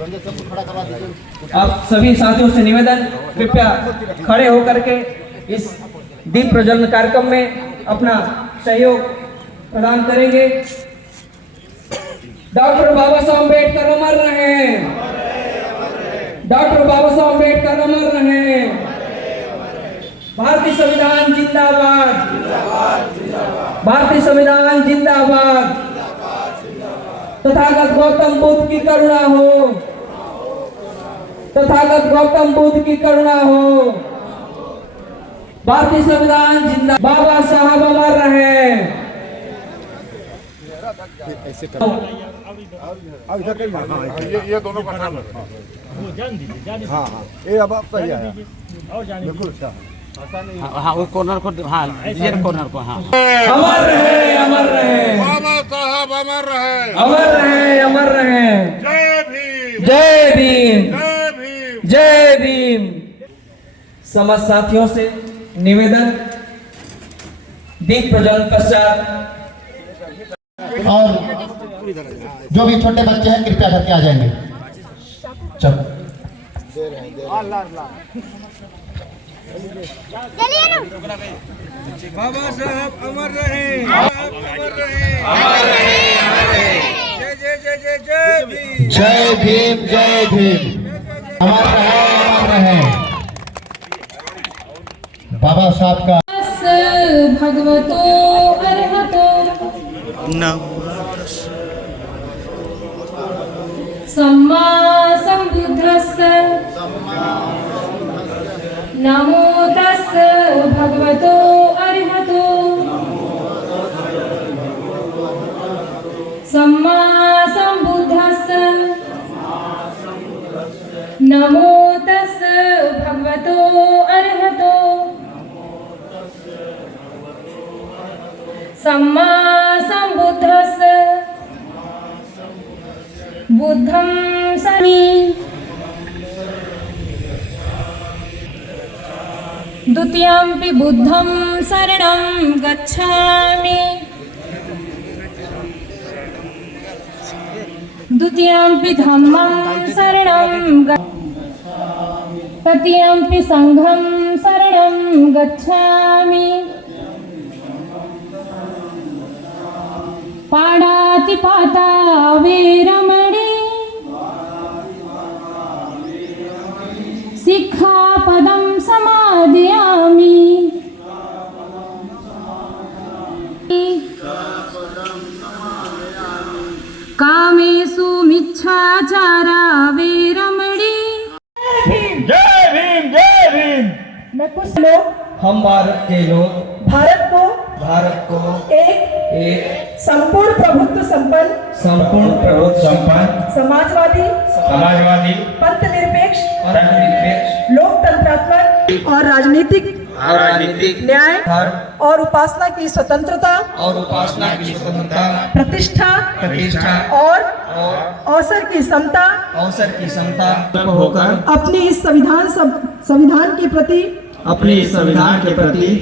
आप सभी साथियों से निवेदन, कृपया खड़े होकर के इस दीप प्रज्वलन कार्यक्रम में अपना सहयोग प्रदान करेंगे। डॉक्टर बाबा साहब अम्बेडकर अमर रहे। डॉक्टर बाबा साहब अम्बेडकर अमर रहे। भारतीय संविधान जिंदाबाद। भारतीय संविधान जिंदाबाद। तथागत गौतम बुद्ध की करुणा हो। तथागत गौतम बुद्ध की करुणा हो। भारतीय संविधान जिंदाबाद। बाबा साहब अमर रहे। ये दोनों का नाम जान दीजिए। हाँ हाँ, ये अब सही है, बिल्कुल हाँ वो कॉर्नर को, हाँ ये कॉर्नर को, हाँ। अमर रहे, अमर रहे। बाबा साहब अमर रहे। अमर रहे, अमर रहे। जय भीम। जय भीम। जय भीम। जय भीम। समस्त साथियों से निवेदन, दीप प्रज्वलन पश्चात और जो भी छोटे बच्चे हैं कृपया घर के आ जाएंगे। चलो बाबा साहब अमर रहे। अमर रहे। अमर रहे। अमर रहे। जय जय जय जय जय भीम। जय भीम। जय भीम। अमर रहे, अमर रहे। बाबा साहब का भगवतो अर्हतो सम्मा संबुद्धस्स नमो तस्स भगवतो अर्हतो सम्मा संबुद्धस्स नमो तस्स भगवतो अर्हतो सम्मा संबुद्धस्स बुद्धं सर्वे द्वितीयंपि बुद्धं शरणं गच्छामि द्वितीयंपि धम्मं शरणं तृतीयंपि संघं शरणं गच्छामि पाणातिपाता वेरमणि सिक्खापदं समादयामि कामेषु मिच्छाचारा वेरमणि। जय भीम। जय भीम। मैं कुछ लोग हम भारत के लोग भारत को एक संपूर्ण प्रभुत्व संपन्न समाजवादी पंथ निरपेक्ष लोकतंत्रात्मक और राजनीतिक न्याय और उपासना की स्वतंत्रता प्रतिष्ठा और अवसर की समता होकर अपनी इस संविधान के प्रति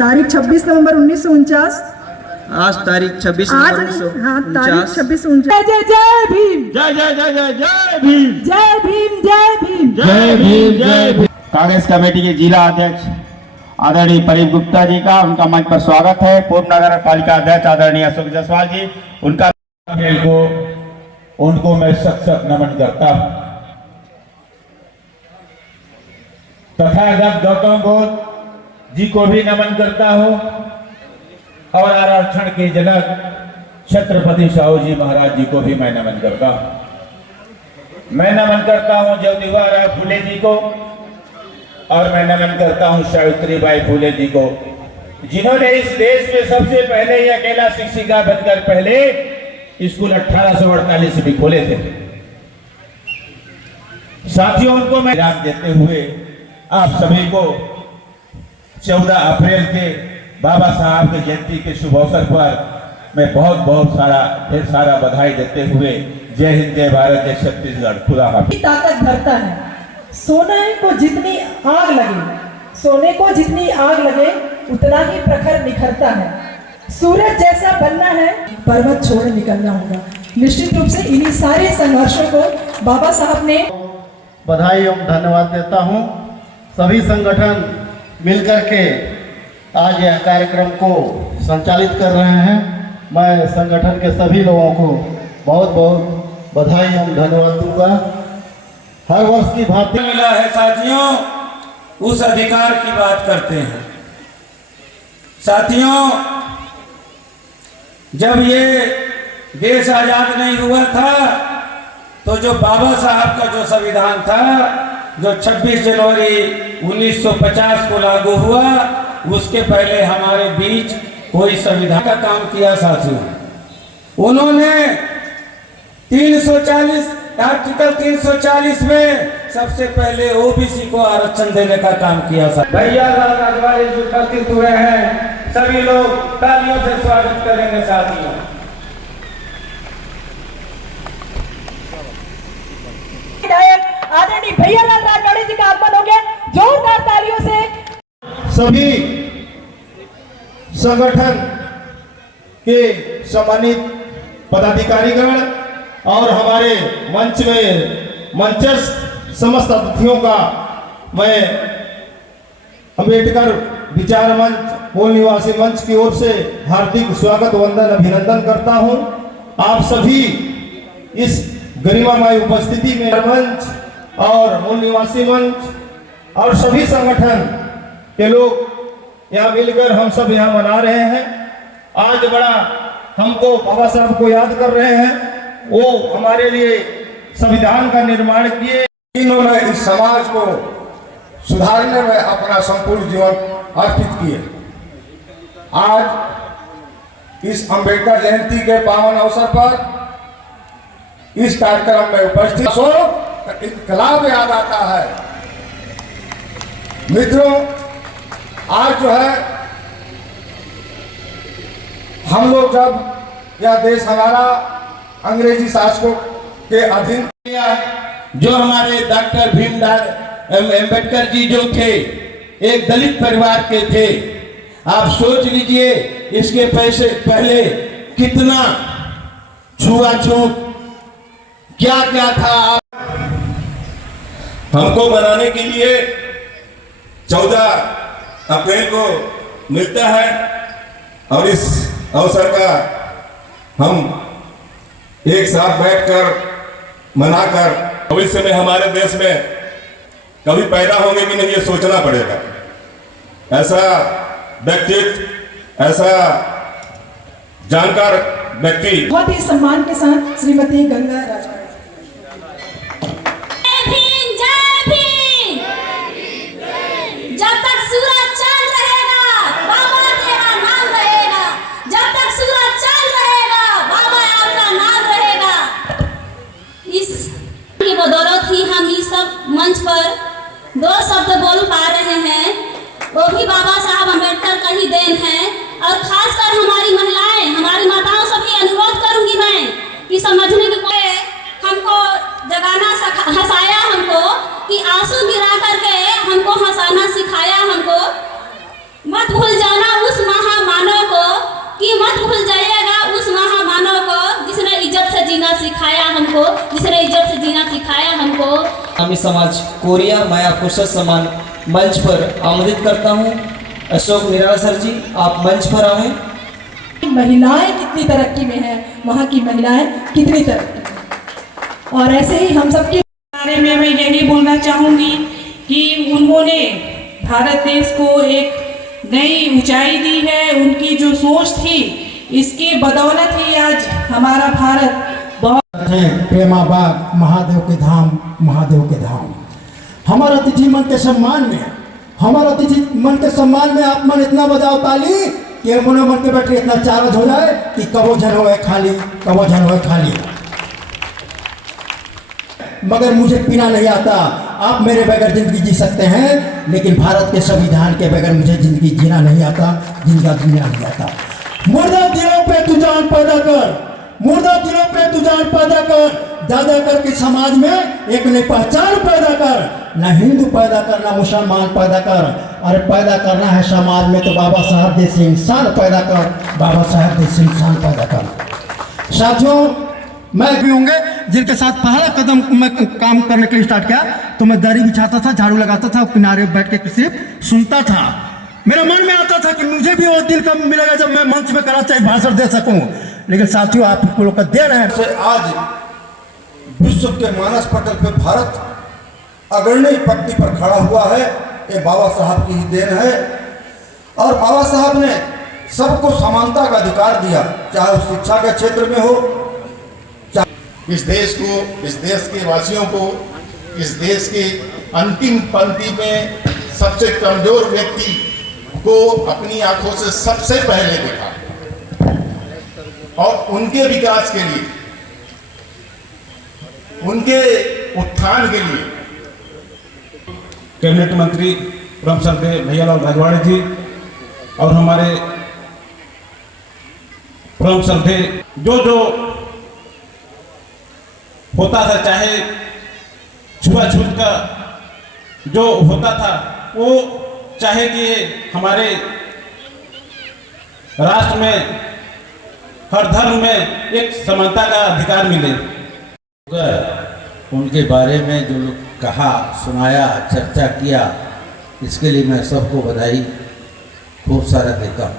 तारीख 26 नवंबर 1949 आज तारीख 26 आज नहीं, हाँ तारीख 26 जय जय भीम। जय जय जय जय जय भीम। जय भीम। जय भीम। जय भीम। जय भीम। कांग्रेस कमेटी के जिला अध्यक्ष आदरणीय परीप गुप्ता जी का उनका मंच पर स्वागत है। पूर्व नगर पालिका अध्यक्ष आदरणीय अशोक जायसवाल जी, उनका उनको मैं सख्त नमन करता हूं। तथागत गौतम बुद्ध जी को भी नमन करता हूं और आरक्षण के जनक छत्रपति साहू जी महाराज जी को भी मैं नमन करता हूं। मैं नमन करता हूं ज्योतिबा राय फुले जी को और मैं नमन करता हूं सावित्रीबाई फुले जी को, जिन्होंने इस देश में सबसे पहले ही अकेला शिक्षिका बनकर पहले स्कूल 1848 भी खोले थे। साथियों, उनको मैं याद देते हुए आप सभी को 14 अप्रैल के बाबा साहब के जयंती के शुभ अवसर पर मैं ढेर सारा बधाई देते हुए जय हिंद, जय भारत, जय छत्तीसगढ़, खुदा हाफिज। ताकत भरता है। सोने को जितनी आग लगे उतना ही प्रखर निखरता है। सूरज जैसा बनना है, पर्वत छोड़ निकलना होगा। निश्चित रूप से इन्हीं सारे संघर्षों को बाबा साहब ने बधाई एवं धन्यवाद देता हूं। सभी संगठन मिलकर के आज यह कार्यक्रम को संचालित कर रहे हैं। मैं संगठन के सभी लोगों को बहुत बहुत बधाई एवं धन्यवाद दूंगा। हर वर्ष की भांति मिला है साथियों, उस अधिकार की बात करते हैं। साथियों, जब ये देश आजाद नहीं हुआ था तो जो बाबा साहब का जो संविधान था, जो 26 जनवरी 1950 को लागू हुआ, उसके पहले हमारे बीच कोई संविधान का काम किया साथियों। उन्होंने 340 आर्टिकल 340 में सबसे पहले ओबीसी को आरक्षण देने का काम किया था। भैया राजवाड़े जो उपस्थित हुए हैं, सभी लोग तालियों से स्वागत करेंगे साथियों। आदरणीय भैयालाल राजवाड़े जी का आगमन हो गया, जोरदार तालियों से। सभी संगठन के सम्मानित पदाधिकारीगण और हमारे मंच में मंचस्थ समस्त अतिथियों का मैं अंबेडकर विचार मंच मूल निवासी मंच की ओर से हार्दिक स्वागत वंदन अभिनंदन करता हूं। आप सभी इस गरिमामय उपस्थिति में मंच और मूल निवासी मंच और सभी संगठन के लोग यहाँ मिलकर हम सब यहाँ मना रहे हैं। आज बड़ा हमको बाबा साहब को याद कर रहे हैं। वो हमारे लिए संविधान का निर्माण किए। इन्होंने इस समाज को सुधारने में अपना संपूर्ण जीवन अर्पित किए। आज इस अंबेडकर जयंती के पावन अवसर पर इस कार्यक्रम में उपस्थित इनकलाब याद आता है। मित्रों, आज जो है हम लोग जब यह देश हमारा अंग्रेजी शासकों के अधीन, जो हमारे डॉक्टर भीमराव अम्बेडकर जी जो थे, एक दलित परिवार के थे। आप सोच लीजिए इसके पैसे पहले कितना छुआछूत क्या क्या था। हमको मनाने के लिए 14 अप्रैल को मिलता है और इस अवसर का हम एक साथ बैठकर मनाकर भविष्य में हमारे देश में कभी पैदा होंगे कि नहीं ये सोचना पड़ेगा। ऐसा व्यक्तित्व, ऐसा जानकार व्यक्ति। बहुत ही सम्मान के साथ श्रीमती गंगा राजवाड़े। जब तक सूरज चांद रहेगा बाबा तेरा नाम रहेगा, जब तक सूरज चांद रहेगा बाबा आपका नाम रहेगा। इस की बदौलत ही हम इस सब मंच पर 2 शब्द बोल पा रहे हैं, वो भी बाबा साहब अम्बेडकर का ही देन है। और खासकर हमारी महिलाएं, हमारी माताओं से भी अनुरोध करूंगी मैं कि समझने के कोई हमको जगाना हंसाया, हमको कि आंसू गिरा करके हमको हंसाना सिखाया। हमको मत भूल जाना उस महामानव को, कि मत भूल जाइएगा उस महामानव को जिसने इज्जत से जीना सिखाया हमको, जिसने इज्जत से जीना सिखाया हमको। इस्लामी समाज कोरिया मैं आपको सम्मान मंच पर आमंत्रित करता हूं। अशोक निराला सर जी, आप मंच पर आवें। महिलाएं कितनी तरक्की में हैं, वहाँ की महिलाएं कितनी तरक्की में। और ऐसे ही हम सबके बारे में मैं यही बोलना चाहूँगी कि उन्होंने भारत देश को एक नई ऊंचाई दी है। उनकी जो सोच थी, इसके बदौलत ही आज हमारा भारत बहुत प्रेमाबाग महादेव के धाम, महादेव के धाम। हमारा अतिथि मन के सम्मान में, हमारा अतिथि मन के सम्मान में आप मन इतना बजाओ ताली कि मनो मन के बैठे इतना चार्ज हो जाए कि कबो जन हो खाली, कबो जन हो खाली। मगर मुझे पीना नहीं आता। आप मेरे बगैर जिंदगी जी सकते हैं, लेकिन भारत के संविधान के बगैर मुझे जिंदगी जीना नहीं आता, जिंदगी जीना नहीं आता। मुर्दा दिलों पे तू जान पैदा कर, मुर्दा दिलों पे तू जान पैदा कर। ज्यादा करके समाज में एक ने पहचान पैदा कर, न हिंदू पैदा कर, न मुसलमान पैदा कर। अरे पैदा करना है समाज में तो बाबा साहब जैसे इंसान पैदा कर, बाबा साहब जैसे इंसान पैदा कर। साथियों, मैं भी होंगे जिनके साथ पहला कदम मैं काम करने के लिए स्टार्ट किया तो मैं दरी बिछाता था, झाड़ू लगाता था, किनारे बैठ के सिर्फ सुनता था। मेरे मन में आता था कि मुझे भी वो दिन कब मिलेगा जब मैं मंच में करा चाहे भाषण दे सकूं। लेकिन साथियों, आप लोग का देन है। आज विश्व के मानस पटल पे भारत अग्रणी पंक्ति पर खड़ा हुआ है, ये बाबा साहब की ही देन है। और बाबा साहब ने सबको समानता का अधिकार दिया, चाहे वो शिक्षा के क्षेत्र में हो। इस देश को, इस देश के वासियों को, इस देश के अंतिम पंक्ति में सबसे कमजोर व्यक्ति को अपनी आंखों से सबसे पहले देखा और उनके विकास के लिए, उनके उत्थान के लिए कैबिनेट मंत्री परम श्रद्धेय भैयालाल राजवाड़े जी और हमारे परम श्रद्धेय जो होता था, चाहे छुआछूत का जो होता था, वो चाहे कि हमारे राष्ट्र में हर धर्म में एक समानता का अधिकार मिले। उनके बारे में जो लोग कहा, सुनाया, चर्चा किया, इसके लिए मैं सबको बधाई खूब सारा देता हूँ।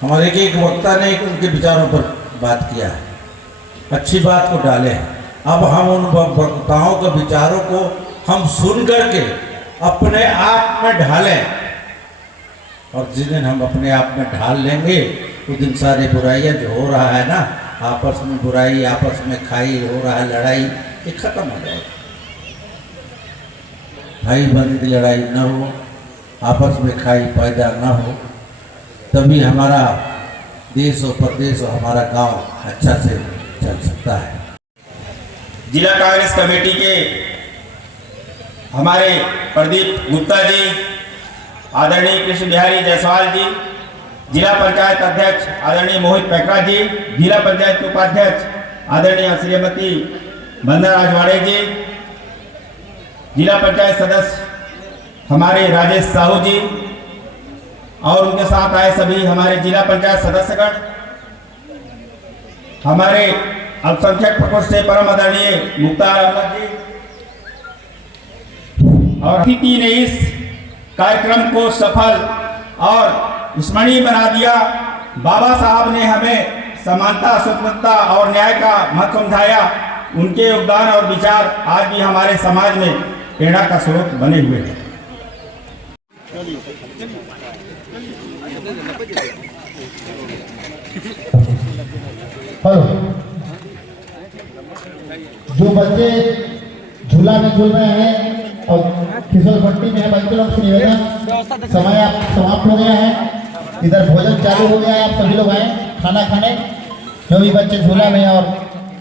हमारे एक वक्ता ने उनके विचारों पर बात किया है, अच्छी बात को डाले हैं। अब हम उन वक्ताओं के विचारों को हम सुन करके अपने आप में ढालें, और जिस दिन हम अपने आप में ढाल लेंगे उस दिन सारी बुराइयाँ जो हो रहा है ना, आपस में बुराई, आपस में खाई हो रहा है, लड़ाई, ये खत्म हो जाएगी। भाई बहन की लड़ाई न हो, आपस में खाई पैदा न हो, तभी हमारा देश और प्रदेश और हमारा गांव अच्छा से चल सकता है। जिला कांग्रेस कमेटी के हमारे प्रदीप गुप्ता जी, आदरणीय कृष्ण बिहारी जायसवाल जी, जिला पंचायत अध्यक्ष आदरणीय मोहित पैकरा जी, जिला पंचायत के उपाध्यक्ष आदरणीय श्रीमती बंदना राजवाड़े जी, जिला पंचायत सदस्य हमारे राजेश साहू जी और उनके साथ आए सभी हमारे जिला पंचायत सदस्यगण, हमारे अल्पसंख्यक प्रकोष्ठ से परम आदरणीय मुख्तार अहमद जी, और अतिथि ने इस कार्यक्रम को सफल और स्मरणीय बना दिया। बाबा साहब ने हमें समानता, स्वतंत्रता और न्याय का महत्व समझाया। उनके योगदान और विचार आज भी हमारे समाज में प्रेरणा का स्रोत बने हुए हैं। जो बच्चे झूला में झूल रहे हैं और फिसल पट्टी में है, बच्चे लोग से निवेदन, समय आप समाप्त हो गया है, इधर भोजन चालू हो गया है, आप सभी लोग आए खाना खाने। जो भी बच्चे झूला में और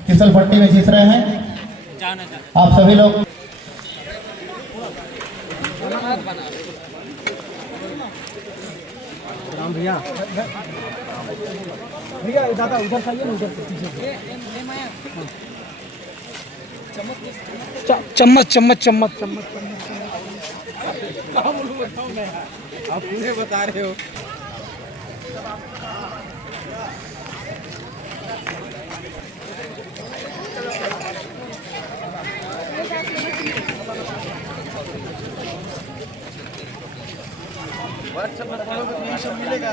फिसल पट्टी में घिस रहे हैं, आप सभी लोग भैया दादा उधर से आइए ना, उधर से पीछे चम्मच चम्मच चम्मच चम्मच आप पूरे बता रहे हो। व्हाट्सएप में फॉलो करके सब मिलेगा।